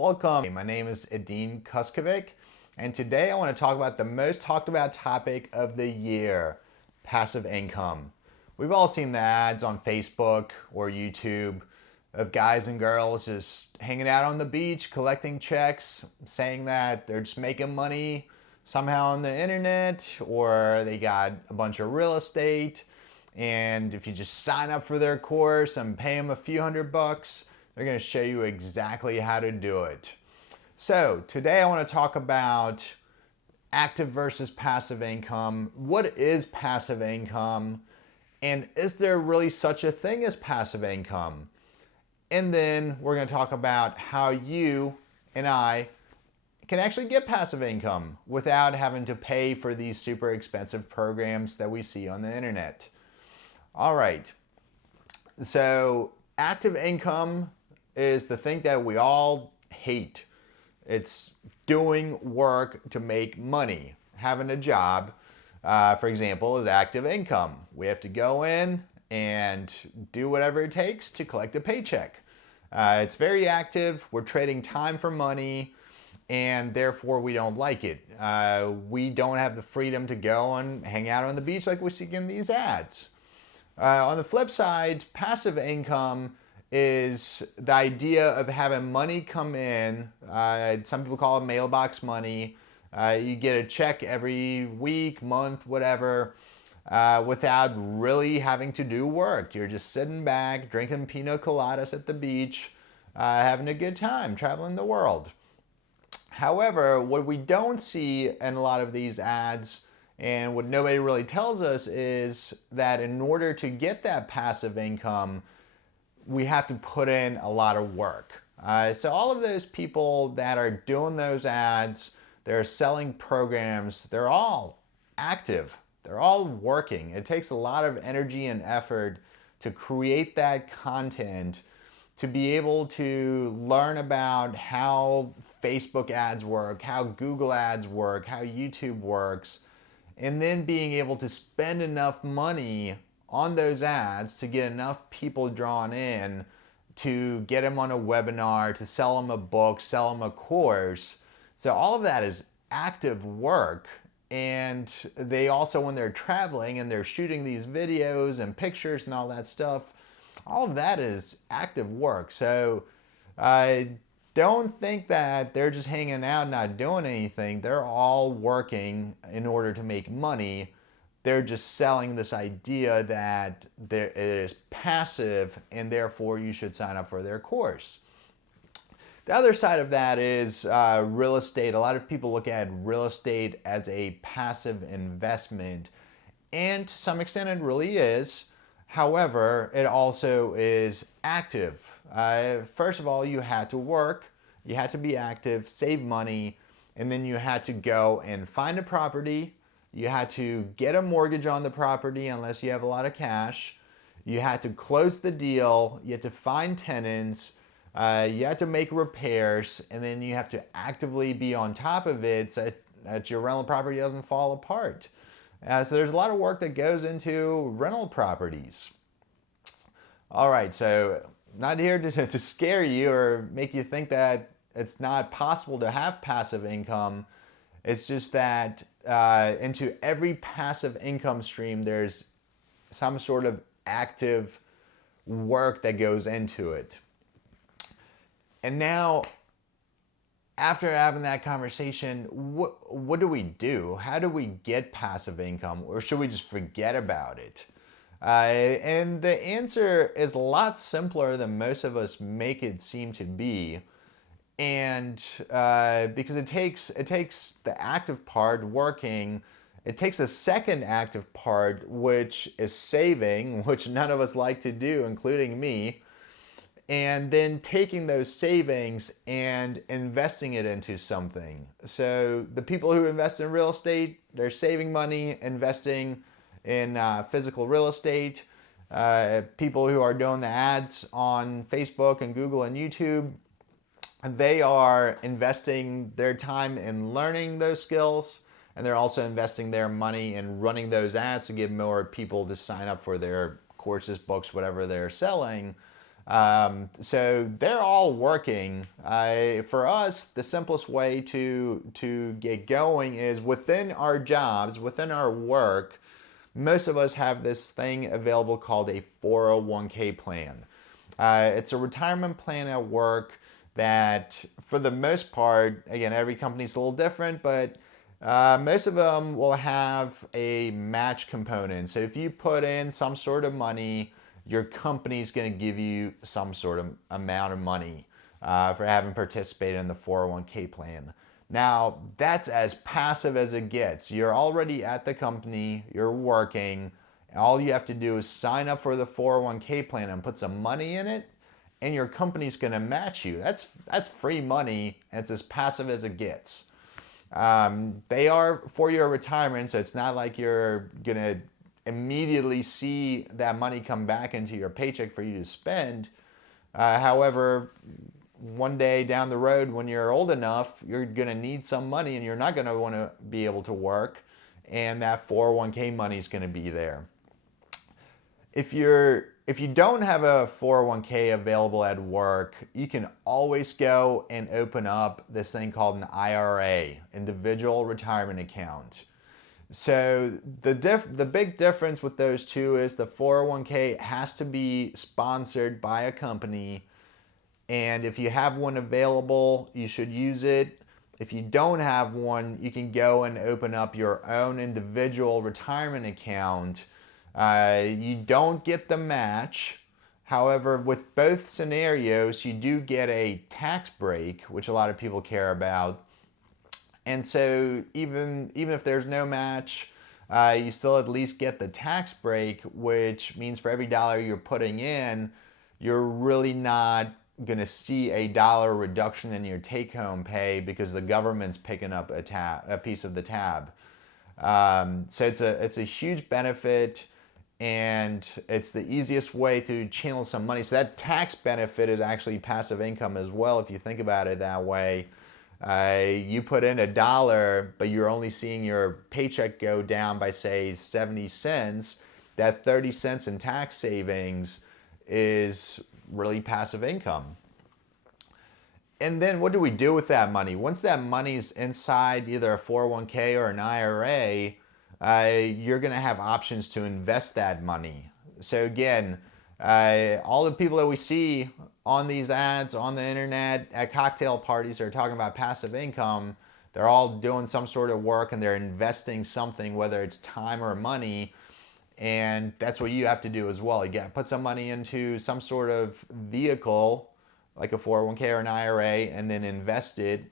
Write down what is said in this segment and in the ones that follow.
Welcome. My name is Edin Kuskovic, and today I want to talk about the most talked about topic of the year, passive income. We've all seen the ads on Facebook or YouTube of guys and girls just hanging out on the beach, collecting checks, saying that they're just making money somehow on the internet, or they got a bunch of real estate, and if you just sign up for their course and pay them a few $100, they're going to show you exactly how to do it. So today I want to talk about active versus passive income. What is passive income? And is there really such a thing as passive income? And then we're going to talk about how you and I can actually get passive income without having to pay for these super expensive programs that we see on the internet. All right. So active income is the thing that we all hate. It's doing work to make money. Having a job, for example, is active income. We have to go in and do whatever it takes to collect a paycheck. It's very active. We're trading time for money, and therefore we don't like it. We don't have the freedom to go and hang out on the beach like we see in these ads. On the flip side, passive income is the idea of having money come in. Some people call it mailbox money. You get a check every week, month, whatever, without really having to do work. You're just sitting back, drinking pina coladas at the beach, having a good time, traveling the world. However, what we don't see in a lot of these ads, and what nobody really tells us, is that in order to get that passive income, we have to put in a lot of work. So all of those people that are doing those ads, they're selling programs, they're all active. They're all working. It takes a lot of energy and effort to create that content, to be able to learn about how Facebook ads work, how Google ads work, how YouTube works, and then being able to spend enough money on those ads to get enough people drawn in to get them on a webinar, to sell them a book, sell them a course. So all of that is active work. And they also, when they're traveling and they're shooting these videos and pictures and all that stuff, all of that is active work. So don't think that they're just hanging out not doing anything. They're all working in order to make money. They're just selling this idea that it is passive and therefore you should sign up for their course. The other side of that is real estate. A lot of people look at real estate as a passive investment, and to some extent it really is. However, it also is active. First of all, you had to work, you had to be active, save money, and then you had to go and find a property. You had to get a mortgage on the property unless you have a lot of cash. You had to close the deal. You had to find tenants. You had to make repairs. And then you have to actively be on top of it so that your rental property doesn't fall apart. So there's a lot of work that goes into rental properties. All right, so not here to scare you or make you think that it's not possible to have passive income. It's just that into every passive income stream, there's some sort of active work that goes into it. And now, after having that conversation, what do we do? How do we get passive income? Or should we just forget about it? And the answer is a lot simpler than most of us make it seem to be. And because it takes the active part, working, it takes a second active part, which is saving, which none of us like to do, including me, and then taking those savings and investing it into something. So the people who invest in real estate, they're saving money, investing in physical real estate. People who are doing the ads on Facebook and Google and YouTube, they are investing their time in learning those skills, and they're also investing their money in running those ads to get more people to sign up for their courses, books, whatever they're selling. So they're all working. For us, the simplest way to get going is within our jobs, within our work. Most of us have this thing available called a 401k plan. It's a retirement plan at work that, for the most part, again, every company's a little different, but most of them will have a match component. So if you put in some sort of money, your company's going to give you some sort of amount of money for having participated in the 401k plan. Now, that's as passive as it gets. You're already at the company, you're working. All you have to do is sign up for the 401k plan and put some money in it, and your company's going to match you. That's free money, and it's as passive as it gets. They are for your retirement, so it's not like you're going to immediately see that money come back into your paycheck for you to spend. However, one day down the road when you're old enough, you're going to need some money and you're not going to want to be able to work, and that 401k money is going to be there. If you don't have a 401k available at work, you can always go and open up this thing called an IRA, individual retirement account. So the big difference with those two is the 401k has to be sponsored by a company, and if you have one available, you should use it. If you don't have one, you can go and open up your own individual retirement account. You don't get the match. However, with both scenarios, you do get a tax break, which a lot of people care about. And so even if there's no match, you still at least get the tax break, which means for every dollar you're putting in, you're really not going to see a dollar reduction in your take-home pay because the government's picking up a piece of the tab. So it's a huge benefit, and it's the easiest way to channel some money. So that tax benefit is actually passive income as well, if you think about it that way. You put in $1, but you're only seeing your paycheck go down by, say, 70 cents. That 30 cents in tax savings is really passive income. And then what do we do with that money? Once that money's inside either a 401k or an IRA, you're going to have options to invest that money. So again, all the people that we see on these ads on the internet at cocktail parties are talking about passive income. They're all doing some sort of work and they're investing something, whether it's time or money. And that's what you have to do as well. You got to put some money into some sort of vehicle, like a 401k or an IRA, and then invest it.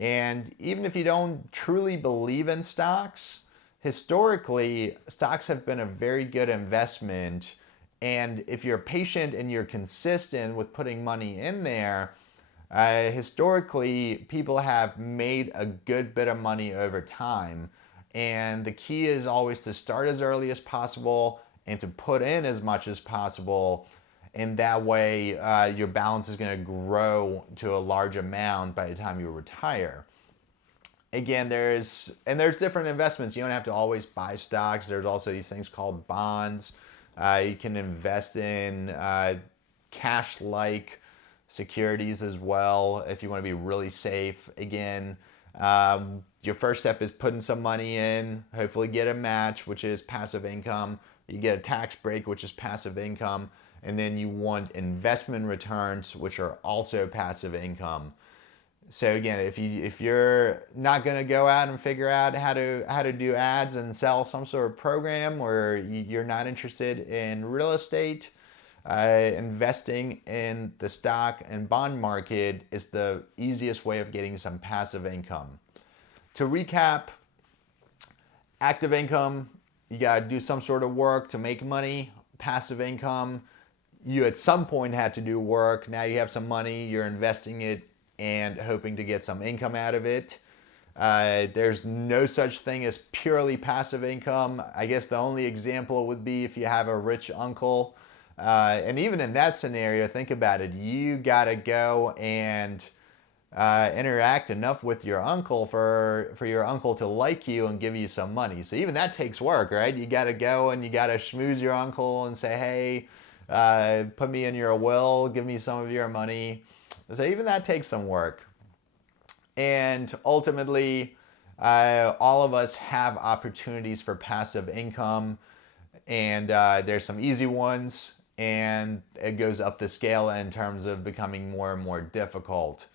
And even if you don't truly believe in stocks, historically, stocks have been a very good investment. And if you're patient and you're consistent with putting money in there, historically, people have made a good bit of money over time. And the key is always to start as early as possible and to put in as much as possible. And that way, your balance is going to grow to a large amount by the time you retire. Again, there's different investments. You don't have to always buy stocks. There's also these things called bonds. You can invest in cash-like securities as well if you want to be really safe. Again, your first step is putting some money in, hopefully get a match, which is passive income. You get a tax break, which is passive income. And then you want investment returns, which are also passive income. So again, if you're not going to go out and figure out how to do ads and sell some sort of program, or you're not interested in real estate, investing in the stock and bond market is the easiest way of getting some passive income. To recap, active income, you got to do some sort of work to make money. Passive income, you at some point had to do work. Now you have some money, you're investing it and hoping to get some income out of it. There's no such thing as purely passive income. I guess the only example would be if you have a rich uncle. And even in that scenario, think about it. You got to go and interact enough with your uncle for your uncle to like you and give you some money. So even that takes work, right? You got to go and you got to schmooze your uncle and say, hey, put me in your will, give me some of your money. So even that takes some work. And ultimately, all of us have opportunities for passive income, and there's some easy ones, and it goes up the scale in terms of becoming more and more difficult.